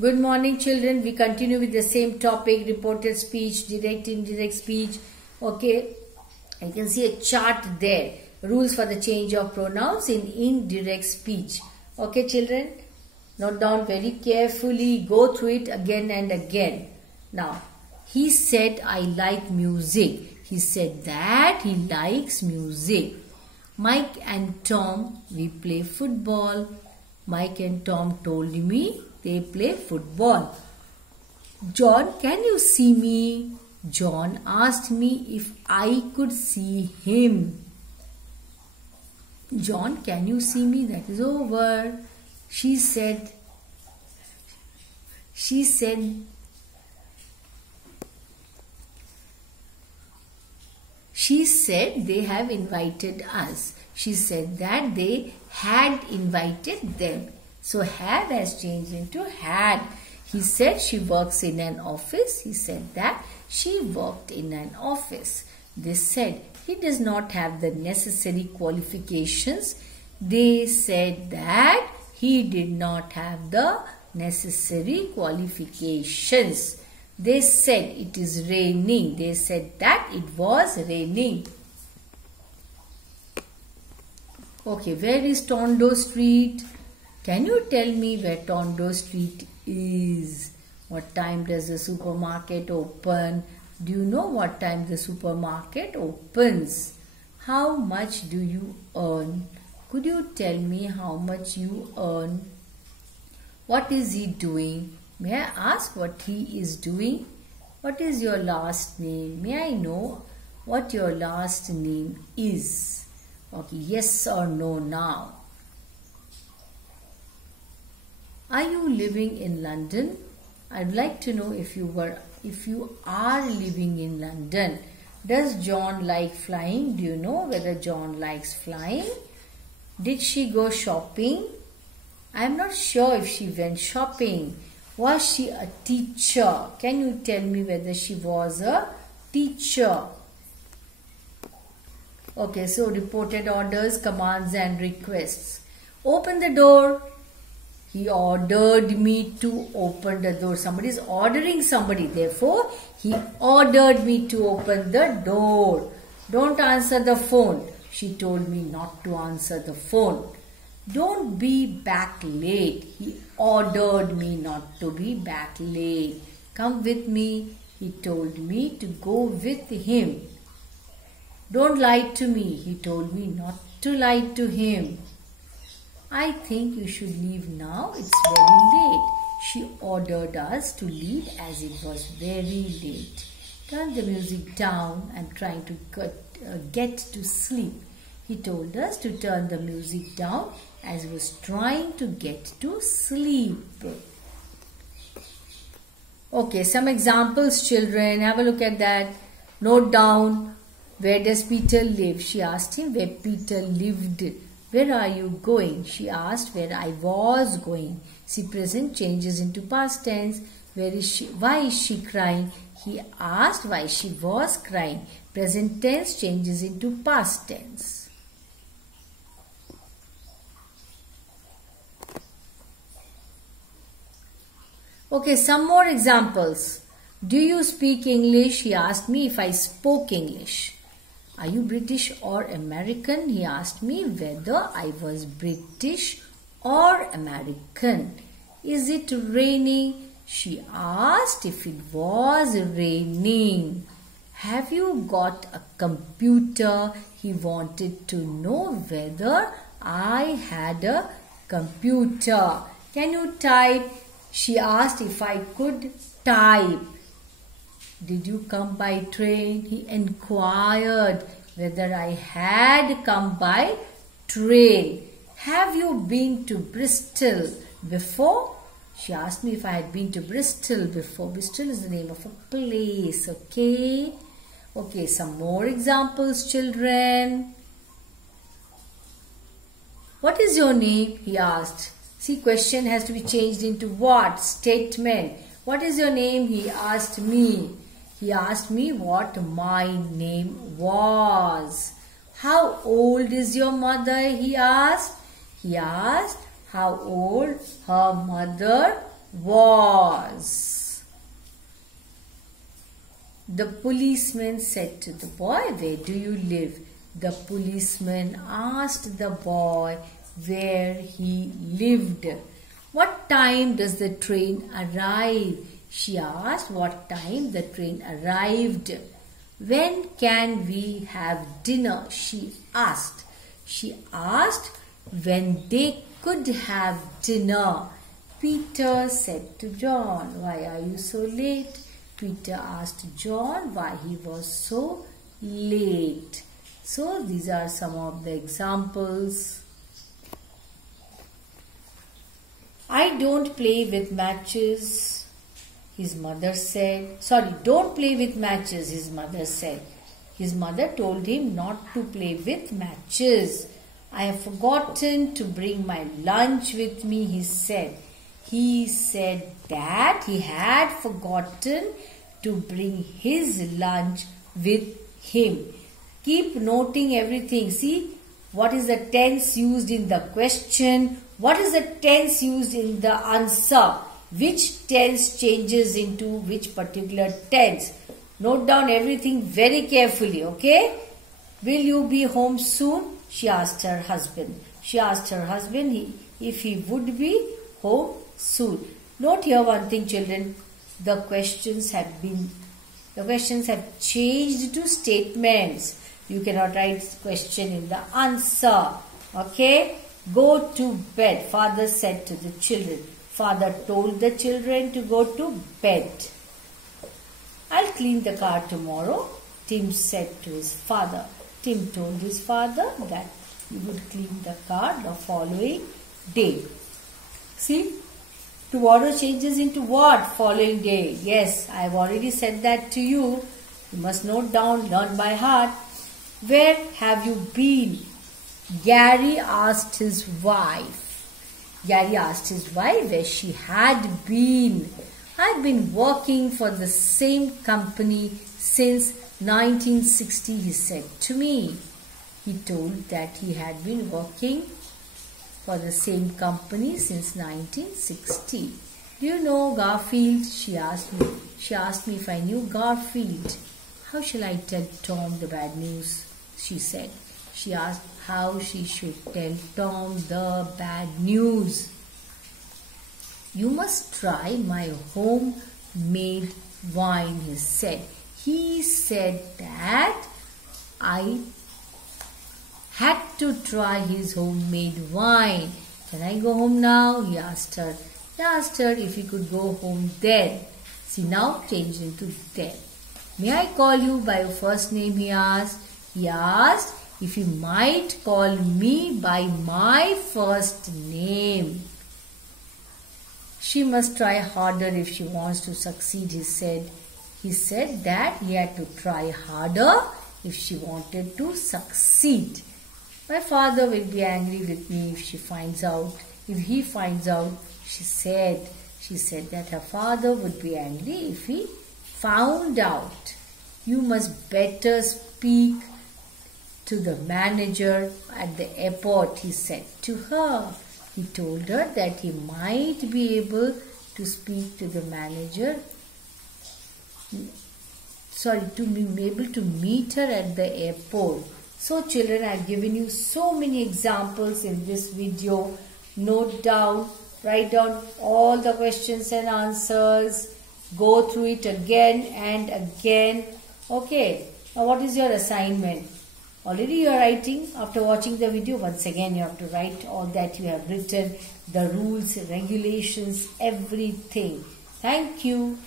Good morning, children. We continue with the same topic, reported speech, direct, indirect speech. Okay, you can see a chart there. Rules for the change of pronouns in indirect speech. Okay, children, note down very carefully. Go through it again and again. Now, he said, I like music. He said that he likes music. Mike and Tom, we play football. Mike and Tom told me they play football. John, can you see me? John asked me if I could see him. John, can you see me? That is over. She said they have invited us. She said that they had invited them. So had has changed into had. He said she works in an office. He said that she worked in an office. They said he does not have the necessary qualifications. They said that he did not have the necessary qualifications. They said it is raining. They said that it was raining. Okay, where is Tondo Street? Can you tell me where Tondo Street is? What time does the supermarket open? Do you know what time the supermarket opens? How much do you earn? Could you tell me how much you earn? What is he doing? May I ask what he is doing? What is your last name? May I know what your last name is? Okay, yes or no now. Are you living in London? I'd like to know if you are living in London. Does John like flying? Do you know whether John likes flying? Did she go shopping? I'm not sure if she went shopping. Was she a teacher? Can you tell me whether she was a teacher? Okay, so reported orders, commands and requests. Open the door. He ordered me to open the door. Somebody is ordering somebody. Therefore, he ordered me to open the door. Don't answer the phone. She told me not to answer the phone. Don't be back late. He ordered me not to be back late. Come with me. He told me to go with him. Don't lie to me. He told me not to lie to him. I think you should leave now. It's very late. She ordered us to leave as it was very late. Turn the music down. I'm trying to get to sleep. He told us to turn the music down as he was trying to get to sleep. Okay, some examples, children. Have a look at that. Note down. Where does Peter live? She asked him where Peter lived. Where are you going? She asked where I was going. See, present changes into past tense. Where is she? Why is she crying? He asked why she was crying. Present tense changes into past tense. Okay, some more examples. Do you speak English? He asked me if I spoke English. Are you British or American? He asked me whether I was British or American. Is it raining? She asked if it was raining. Have you got a computer? He wanted to know whether I had a computer. Can you type? She asked if I could type. Did you come by train? He inquired whether I had come by train. Have you been to Bristol before? She asked me if I had been to Bristol before. Bristol is the name of a place, okay? Okay, some more examples, children. What is your name? He asked. See, question has to be changed into what? Statement. What is your name? He asked me. He asked me what my name was. How old is your mother? He asked. He asked how old her mother was. The policeman said to the boy, where do you live? The policeman asked the boy where he lived. What time does the train arrive? She asked what time the train arrived. When can we have dinner? She asked. She asked when they could have dinner. Peter said to John, why are you so late? Peter asked John why he was so late. So these are some of the examples. I don't play with matches, his mother said. Sorry, don't play with matches, his mother said. His mother told him not to play with matches. I have forgotten to bring my lunch with me, he said. He said that he had forgotten to bring his lunch with him. Keep noting everything. See, what is the tense used in the question? What is the tense used in the answer? Which tense changes into which particular tense? Note down everything very carefully, okay? Will you be home soon? She asked her husband. She asked her husband if he would be home soon. Note here one thing, children. The questions have changed to statements. You cannot write question in the answer. Okay? Go to bed, father said to the children. Father told the children to go to bed. I'll clean the car tomorrow, Tim said to his father. Tim told his father that he would clean the car the following day. See, tomorrow changes into what? Following day. Yes, I have already said that to you. You must note down, learn by heart. Where have you been? Gary asked his wife. Gary asked his wife where she had been. I've been working for the same company since 1960, he said to me. He told that he had been working for the same company since 1960. Do you know Garfield? She asked me. She asked me if I knew Garfield. How shall I tell Tom the bad news? She said. She asked how she should tell Tom the bad news. You must try my homemade wine, he said. He said that I had to try his homemade wine. Can I go home now? He asked her. He asked her if he could go home then. See, now changed into then. May I call you by your first name? He asked. He asked if he might call me by my first name. She must try harder if she wants to succeed, he said. He said that he had to try harder if she wanted to succeed. My father will be angry with me if he finds out, she said. She said that her father would be angry if he found out. You must better speak to the manager at the airport, he said to her. He told her that he might be able to speak to the manager, to be able to meet her at the airport. So children, I have given you so many examples in this video. Note down, write down all the questions and answers. Go through it again and again. Okay, now what is your assignment? Already you are writing. After watching the video, once again you have to write all that you have written, the rules, regulations, everything. Thank you.